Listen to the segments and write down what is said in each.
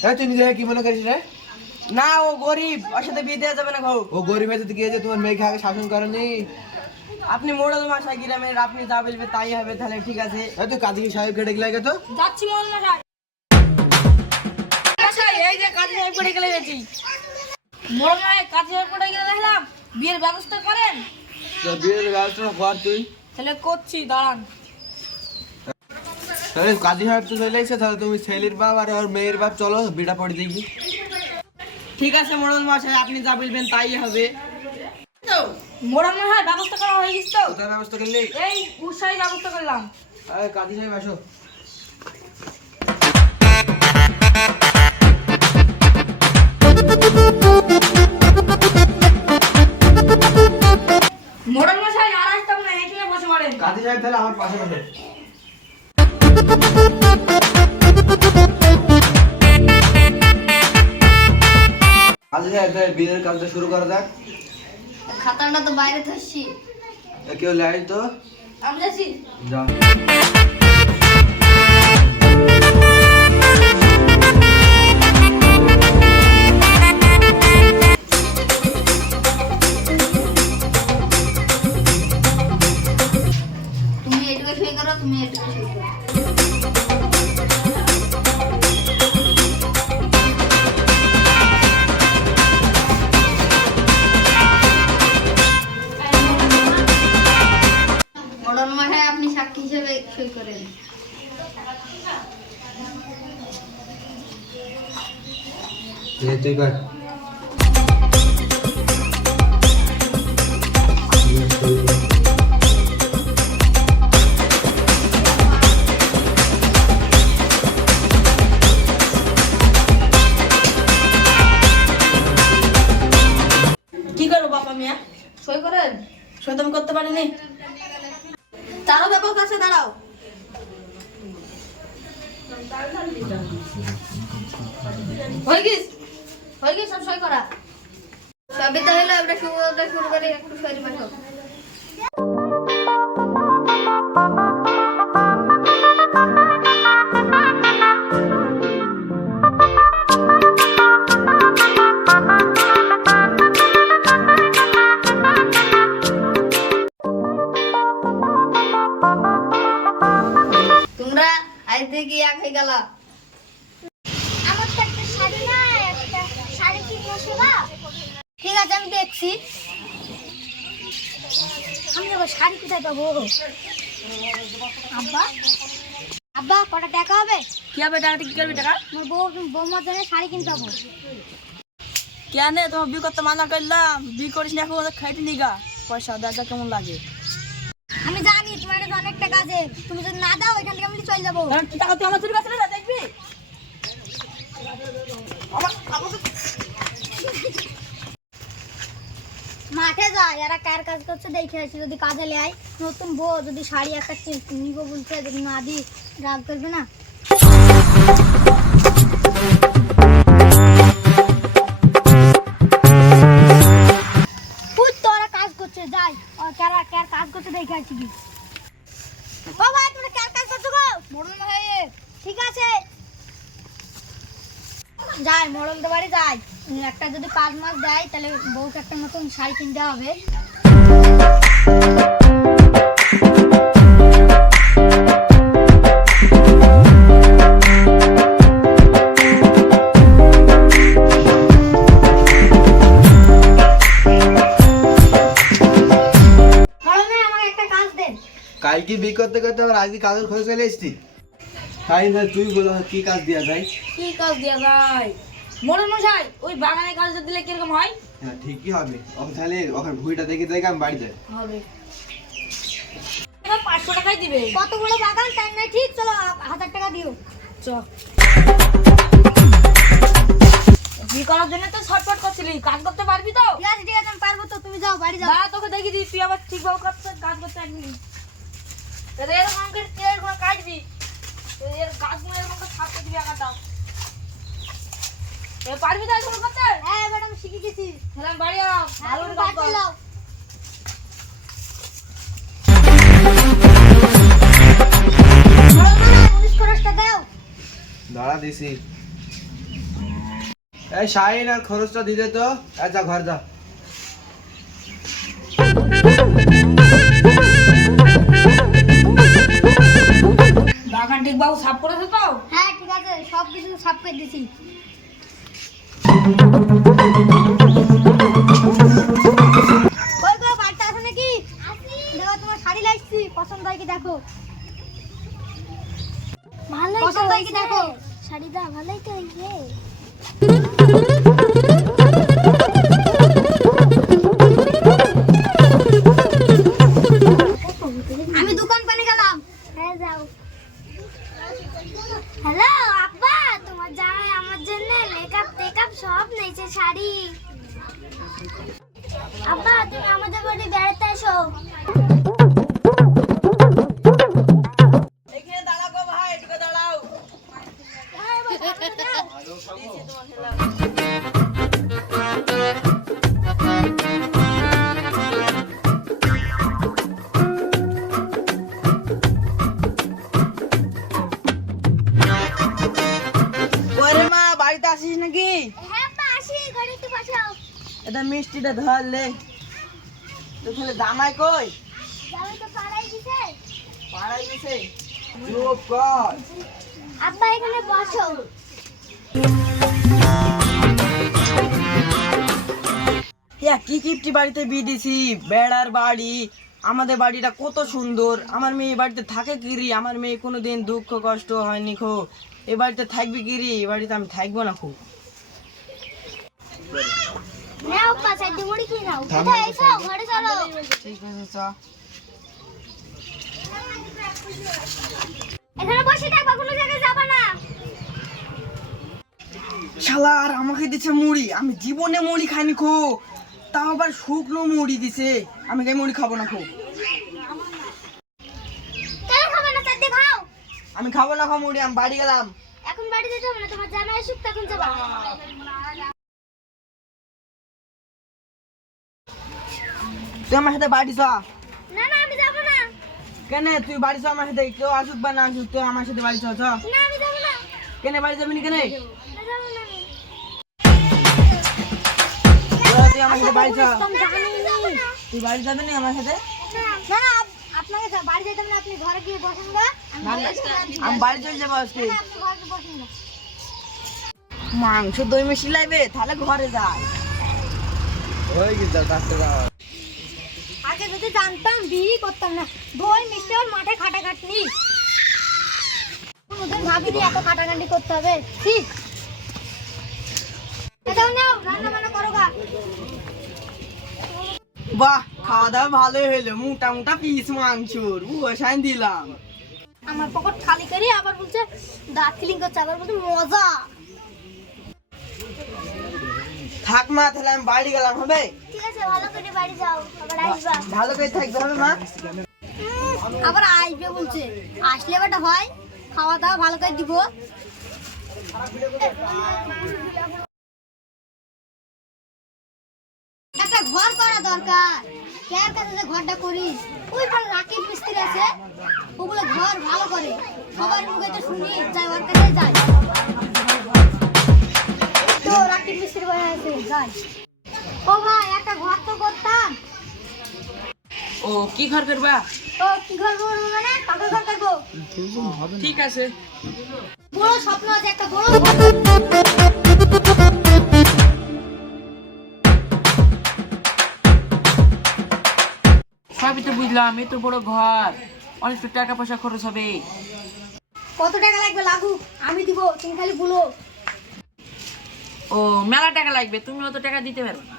হ্যাঁ তুই নিজে কি মনে করিস রে? না ও গরিব ওর সাথে বিয়ে দেওয়া যাবে না গো ও গরিব হয়েছে গিয়েছে তোমার মেয়েকে আগে শাসন করেনি? আপনি মোড়ল মশাই গ্রামের আপনি যা বলবে তাই হবে তাহলে ঠিক আছে। হ্যাঁ তুই কাজী সাহেব কেটে গেলে তো। যাচ্ছি মন মশাই মশাই এই যে কাজে সাহেব করে গেলে গেছি মোড় নয় কাজে সাহেব করে গেলে দেখলাম বিয়ের ব্যবস্থা করেন। তো বিয়ের ব্যবস্থা কর তুই। তাহলে করছি দাঁড়ান। তাহলে কাজী সাহেব তো চলে এসেছে তাহলে তুমি ছেলের বাপ আর ওর মেয়ের বাপ চলো বিটা পড়ে দেখবি ঠিক আছে মোড়ল মশাই আপনি যা বলবেন তাই হবে। তো মোড় মশাই ব্যবস্থা করা হয়ে গেছে তো? ব্যবস্থা করলি? এই উৎসাহী ব্যবস্থা করলাম। কাজী সাহেব আসো। কাজটা শুরু করা যাক। খাতাটা তো বাইরে থাকছি। কেউ লাই তো? আমি যাচ্ছি যা এ তুই সবই তো হলো এবার শুরু করে একটু সই পাঠো তোমরা আজ থেকে এক হয়ে গেলা আমার তো একটা শাড়ি না একটা শাড়ি কিনে শোনা ঠিক আছে আমি দেখছি। আমি আবার শাড়ি কোথায় পাবো আব্বা? আব্বা কটা টাকা হবে? কি হবে টাকা কি করবি টাকা? আমার বউ বৌমার জন্য শাড়ি কিনতে হব কেন? তোমার বিয়ে করতে মানা করলাম। বিয়ে করিস না এখন খাইতে নিগা। পয়সা দেখা কেমন লাগে। আমি জানি তোমার কাছে অনেক টাকা আছে। তুমি যদি না দাও এখান থেকে আমি চলে যাব। টাকা তুই আমার চুরি না দেখবি? মাঠে যায়, এরা কার কাজ করছে দেখে আসি। যদি কাজে লেয়, নতুন বউ, যদি শাড়ি একটা নিবো বলছে, যদি না দি রাগ করবে না কিনতে হবে। মরণ একটা কাজ দেন। কালকে বিয়ে করতে করতে আবার আজকে কাজের খোঁজ চলে এসছি। তাই না তুই বলো কি কাজ দেওয়া যায় কি কাজ দিয়া যায় মনে মশাই ওই বাগানে কাজ দিলে কীরকম হয়? হ্যাঁ ঠিকই হবে। ওকে তাহলে ওখানে ভুঁড়িটা দেখে দেখে আমি বাড়ি যাই। হবে। পাঁচশো টাকাই দিবে। কত বড় বাগান? তাই না ঠিক চলো হাজার টাকা দিও। চ। বিয়ে করার জন্য তো ছটফট করছিলি। কাজ করতে পারবি তো? ঠিক আছে ঠিক আছে আমি পারব তো। তুমি যাও বাড়ি যাও। তোকে দেখি দিই। তুই আবার ঠিকভাবে করতে কাজ করতে পারবি এরকম করে তুই এরকম কাটবি। এর গাছগুলো এরকম করে ছাড়তে দিবি আবার দাও। এ পারবি করতে? হ্যাঁ ম্যাডাম শিখে গেছি তাহলে বাড়ি যাও হ্যাঁ ভালো করে কাজ কর। দাঁড়া দিছি। এই শাহিন আর খরচটা দিতে তো? যা ঘর যা। বাগান ঠিক বাবু সাফ করেছে তো? হ্যাঁ ঠিক আছে সব কিছু সাফ করে দিছি। পছন্দ হয় কি দেখো? ভালোই পছন্দ হয় কি দেখো? শাড়িটা ভালোই তো হইছে খেলা। ওরে মা বাড়িতে আসিস নাকি হ্যাঁ আব্বা আসি ঘরে একটু বসাও এটা মিষ্টিটা ধরলে তো ছেলে জামাই কই? যাবে তো পাড়াই দিছে পাড়াই গেছে? চুপ কর। আব্বা এখানে বসো। কি কিপটি বাড়িতে বিয়ে দিছি? বেড়ার বাড়ি। আমাদের বাড়িটা কত সুন্দর। আমার মেয়ে বাড়িতে থাকে কিরি আমার মেয়ে কোনোদিন দুঃখ কষ্ট হয়নি খো। এ বাড়িতে থাকবে কিরি এ বাড়িতে আমি থাকব না খুব নাও আব্বা চারটে মুড়ি নাও। কোথায় এসো ঘরে চলো। ঠিক আছে চ। এখানে বসে থাকবা কোনো জায়গায় যাবা না। শালা আর আমাকে দিচ্ছে মুড়ি। আমি জীবনে মুড়ি খাইনি খো। তাও আবার শুকনো মুড়ি দিছে। আমি কাই মুড়ি খাব না খো? কেন খাবে না? চারটে খাও। আমি খাব না খো মুড়ি আমি বাড়ি গেলাম। এখন বাড়ি যেতে হবে না তোমার জামাই আসুক তখন যাবা। তুই আমার সাথে বাড়ি চ না না আমি যাব না। কেন? তুই বাড়ি চ আমার সাথে। কেউ আসুক বা না আসুক তুই আমার সাথে বাড়ি চ চ না আমি যাব না। কেন বাড়ি যাবি না কেন? তুই আমার সাথে বাড়ি। তুই বাড়ি যাবি না আমার সাথে? না। না আপনাকে বাড়ি যেতে না আপনি ঘরে গিয়ে বসেন না, ঘরে না, এসে বাড়ি- আমি বাড়ি চলে যাব আজকে। মাংস দই মিশি লাইবে তাহলে ঘরে যায় ওই যা কাছে যাও আগে যদি জানতাম বিয়ে করতাম না। দই মিষ্টি আর মাঠে খাটাখাটনি। ওদের ভাবি দিয়ে এত খাটাখাটি করতে হবে। ঠিক বাহ খাওয়া দাওয়া ভালোই হলো মোটা মোটা পিস মাংসর। বসাই দিলাম। আমার পকেট খালি করি আবার বলছে দাঁত ক্লিন করছে আবার বলছে মজা। থাক মা তাহলে আমি বাড়ি গেলাম হবে? ঠিক আছে ভালো করে বাড়ি যাও আবার আসবা। ভালো করে থাকতে হবে মা? আবার আসবে বলছে। আসলে বেটা হয় খাওয়া দাওয়া ভালো করে দিব। একটা ঘর করা দরকার। কার কাছে যে ঘরটা করিস ওই পারে রাকিব মিস্ত্রি আছে ওগুলো ঘর ভালো করে। সবার মুখে তো শুনি যাই ওর কাছে যাই। তো রাকিব মিস্ত্রি বলে আছে যাই। ও ভাই একটা ঘর তো করতাম। ও কি ঘর করবা? ও কি ঘর করব মানে? ঘর করব? ঠিক আছে। বড় স্বপ্ন আছে একটা বড় সবই তো বুঝলাম এই তো বড় ঘর। অনেক টাকা পয়সা খরচ হবে। কত টাকা লাগবে লাগুক। আমি দিব তুমি খালি বলো। ও মেলা টাকা লাগবে তুমি অত টাকা দিতে পারবে না।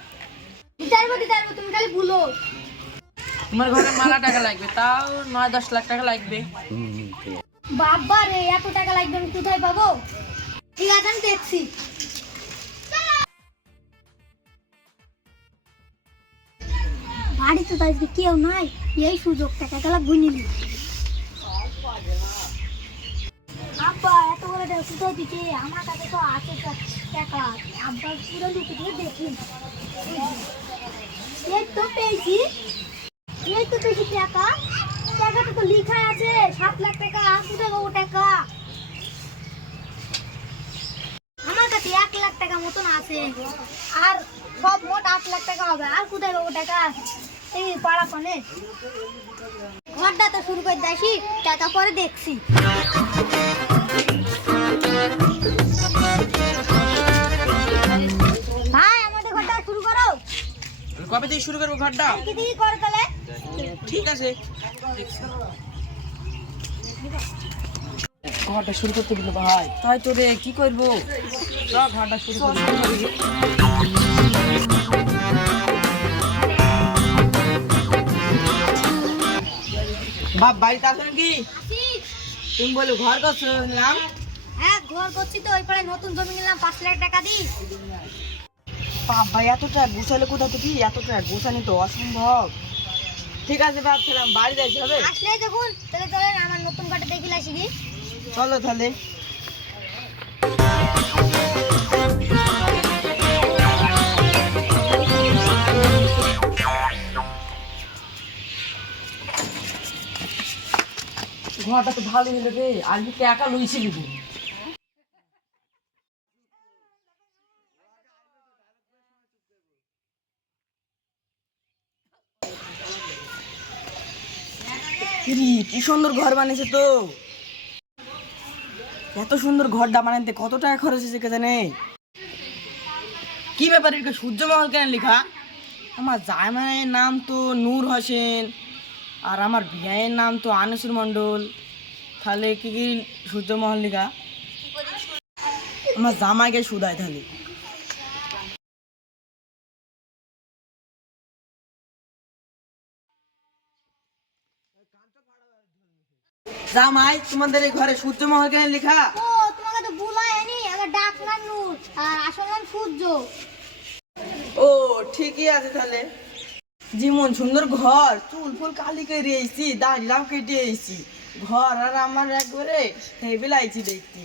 দিতে পারব দিতে পারব তুমি খালি বলো তোমার ঘরে মেলা টাকা লাগবে তাও নয় দশ লাখ টাকা লাগবে। বাবা রে এত টাকা লাগবে আমি কোথায় পাবো? ঠিক আছে আমি দেখছি। বাড়িতে তো আজকে কেউ নাই এই সুযোগ টাকা গেলা গুনিলি আব্বা এত টাকা কোথায় দিকে আমার কাছে তো আছে পুরো লুকে দিয়ে দেখি এই তো পেয়েছি এই তো পেয়েছি টাকা টাকাটা তো লেখা আছে, সাত লাখ টাকা কোথায় পাবো টাকা আমার কাছে এক লাখ টাকা মতন আছে আছে আর সব মোট আট লাখ টাকা হবে, আর কোথায় পাবো টাকা এই পাড়া ফোনে। ঘরটা তো শুরু করে দেখি টাকা পরে দেখছি। কবে থেকে শুরু করব ঘরটা? ঠিক আছে। ঘরটা শুরু করতে দিল ভাই তাই তো রে কি করব? ঘরটা শুরু বাপ বাড়িতে আছেন কি তুমি বলো ঘর করছ নিলাম হ্যাঁ ঘর করছি তো ওই পাড়ে নতুন জমি নিলাম পাঁচ লাখ টাকা দিই বাপ ভাই এত টাকা গুছালে কোথা থেকে এত টাকা গুছানি তো অসম্ভব। ঠিক আছে ভাবছিলাম বাড়ি যাইতে হবে? আসলে দেখুন তাহলে চলেন আমার নতুন ঘরটা দেখি আসি চলো তাহলে। ঘরটা তো ভালো হলো রে আজকে কে একা লইছিলি তুই কি সুন্দর ঘর বানিয়েছে তো। এত সুন্দর ঘরটা বানাতে কত টাকা খরচ হয়েছে কে কি ব্যাপার এটা সূর্যমহল কেন লেখা? আমার জামাইয়ের নাম তো নূর হোসেন, আর আমার বিয়ের নাম তো আনিসুর মণ্ডল। তাহলে কি কি সূর্যমহল লেখা? আমার জামাইকে সুদায় তাহলে। জামাই তোমাদের এই ঘরে সূর্যমহল কেন লেখা? ও তোমাকে তো ভুল হয়নি আমার ডাক নাম নূর আর আসল নাম সূর্য। ও ঠিকই আছে তাহলে। যেমন সুন্দর ঘর চুল ফুল কালি করে এসেছি দাঁড়িলাম কেটে এসেছি। ঘর আর আমার একবারে হেভি লাগছে দেখতে।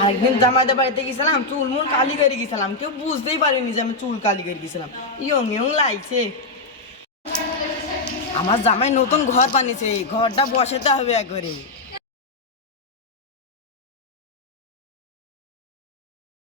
আরেকদিন জামাইদের বাড়িতে গেছিলাম চুল মুল কালি করে গেছিলাম। কেউ বুঝতেই পারিনি যে আমি চুল কালি করে গেছিলাম। ইয়ং ইয়ং লাগছে। আমার জামাই নতুন ঘর বানিয়েছে ঘরটা বসাতে হবে একবারে।